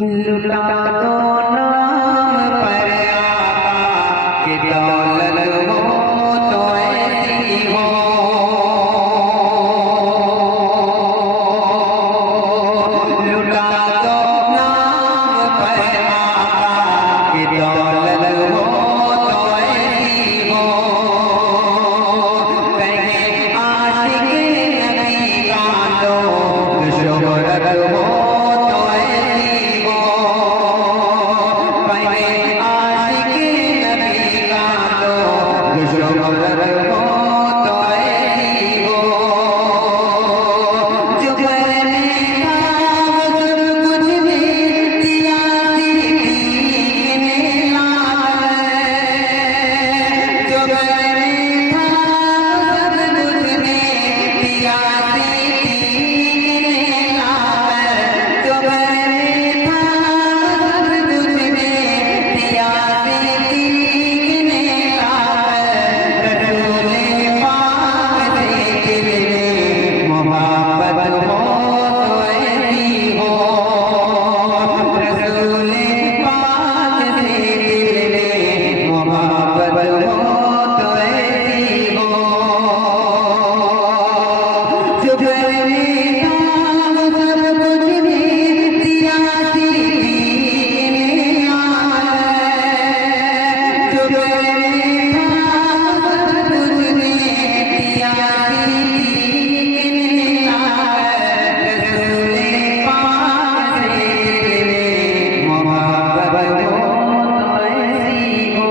लुटा दो नाम पर आका कि दौलत हो तो ऐसी हो, लुटा दो नाम पर आका कि दौलत हो तो ऐसी हो, कहे आशिक नबी का तो शोहरत हो तो ऐसी हो, कहे आशिक नबी का तो शोहरत हो तो ऐसी हो, जो करने का वो सब कुछ भी दिया दीन ने लाकर, जो करने का वो सब कुछ भी दिया दीन ने लाकर, जो करने का वो सब कुछ भी दिया दीन ने लाकर, रसूल पाक से दिल में मोहब्बत हो तो ऐसी हो, रसूल पाक से दिल में मोहब्बत हो तो ऐसी हो, जो करने का वो सब कुछ भी दिया दीन ने लाकर, जो करने का वो सब कुछ भी दिया दीन ने लाकर, रसूल पाक से दिल में मोहब्बत हो तो ऐसी हो,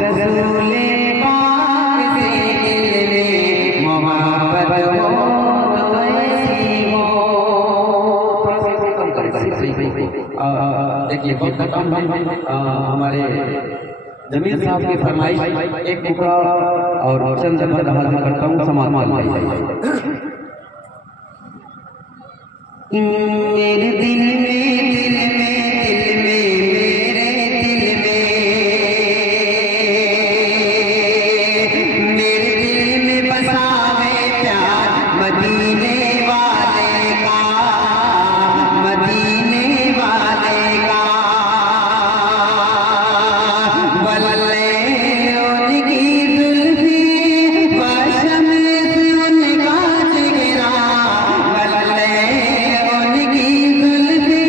रसूल पाक से दिल में मोहब्बत हो तो ऐसी हो। थोड़ा सा इसे कम करें, देखिए बहुत कम है। हमारे जमील साहब की फरमाइश एक टुकड़ा और चंद पद हाजिर करता हूँ, समाज मेरे दिल में दिल में दिल में मेरे दिल में मेरे दिल में बसा है प्यार मदीने वाले का, मदीने वाले का, वल्ले उनकी जुल्फी वशम से उनका चेहरा, वल्ले उनकी जुल्फी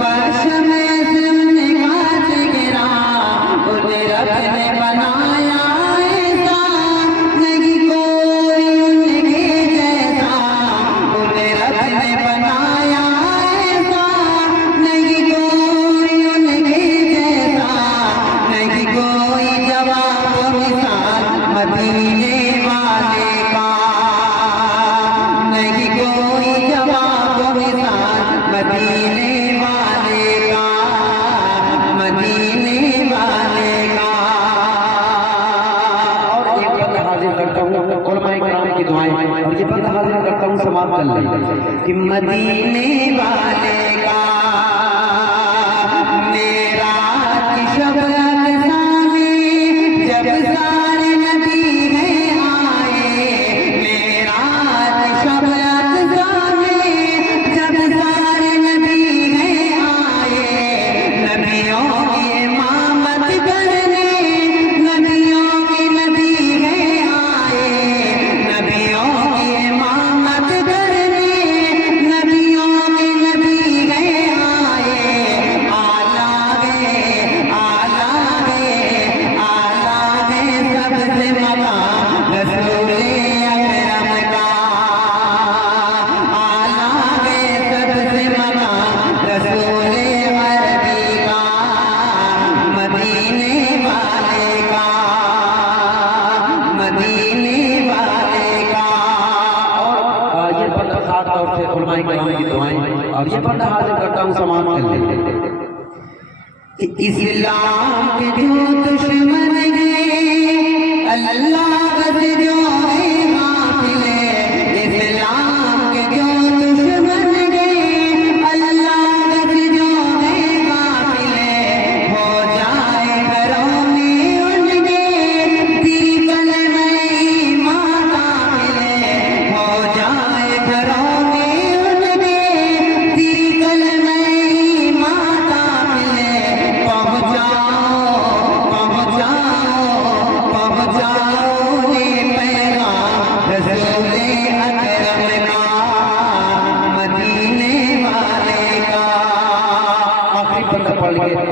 वशम से उनका चेहरा, उन्हें रब ने बनाया ऐसा नहीं कोई उनके जैसा, उन्हें रब ने बनाया ऐसा नहीं कोई उनके जैसा, नहीं कोई जवाब मिसाल मदीने वाले का, नहीं कोई जवाब मिसाल मदीने वाले का, मदीने वाले का। और एक बंद हाजिर करता हूँ उलमाए किराम की दुआएं, और ये बंद हाजिर करता हूँ समाप्त कर लें कि मदीने वाले का मेरा शब अज़ामे जब सारे नबी हैं आए, मेरा शब अज़ामे जब सारे नबी हैं आए, नबियों की इमामत करने नबियों के नबी हैं आए, नबियों की इमामत करने नबियों के नबी हैं आए, आला है आला है आला है सबसे मकाम रसूल अकरम का, आला है सबसे मकाम रसूल अरबी का, मदीने वाले का, मदीने वाले का। और ये बंदा खास तौर से उलमाए किराम की दुआएं, और ये बंदा हाजिर करता हूँ समाप्त कर लें कि इस्लाम के जो दुश्मन हैं अल्लाह से जो है गाफिल, इस्लाम के जो दुश्मन हैं अल्लाह से जो है गाफिल, हो जाए घरों में उनके दिल में ईमान काफिल,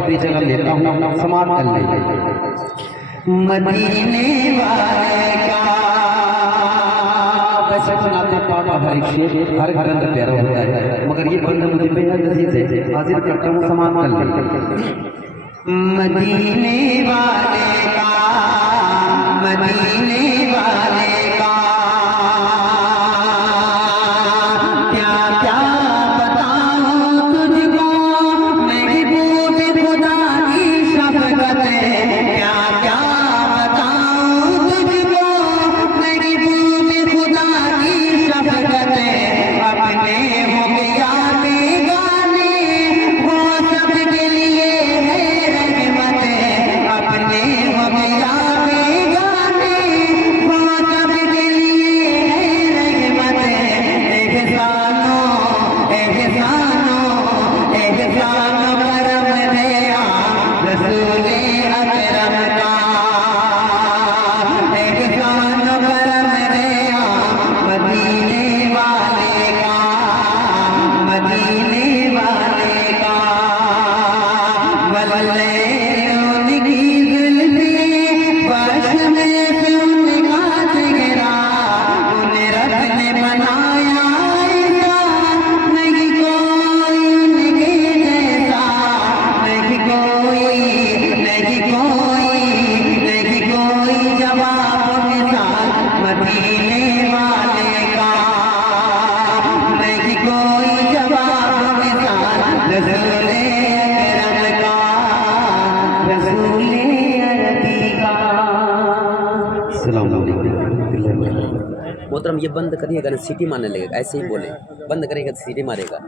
अपनी जगह लेता हूँ, समाप्त कर लेंगे। मदीने वाले का वैसे तो नाते पाक हर एक शेर हर घर अंदर प्यारा होता है, मगर ये बंदा मुझे बेहद अजीज है, हाजिर करता हूँ, समाप्त कर लेंगे। मदीने वाले का, मदीने वाले का क्या क्या बताऊं तुझको, महबूब खुदा की शफ़क़त है। क्या क्या बताऊं तुझको, महबूब खुदा की शफ़क़त है। अपने हो गया बेगाने, वो सबके लिए है रहमत है। अपने हो गया बेगाने, वो सबके लिए है रहमत है। एहसानो एहसानो एहसानो करम दया रसूले अकरम का, एहसानो करम दया मदीने वाले का, मदीने वाले का। वल्ले उनकी जुल्फ़ी बश में से उनका चेहरा, उन्हें रब ने बनाया ऐसा, नहीं कोई उनके जैसा, नहीं कोई, नहीं कोई, नहीं कोई जवाब मिसाल मदीने वाले का, नहीं कोई जवाब मिसाल रसूले अकरम का, रसूले अरबी का। अस्सलामु अलैकुम। मोहतरम ये बंद करिएगा ना, सीटी मारने लगेगा, ऐसे ही बोले, बंद करेगा तो सीटी मारेगा।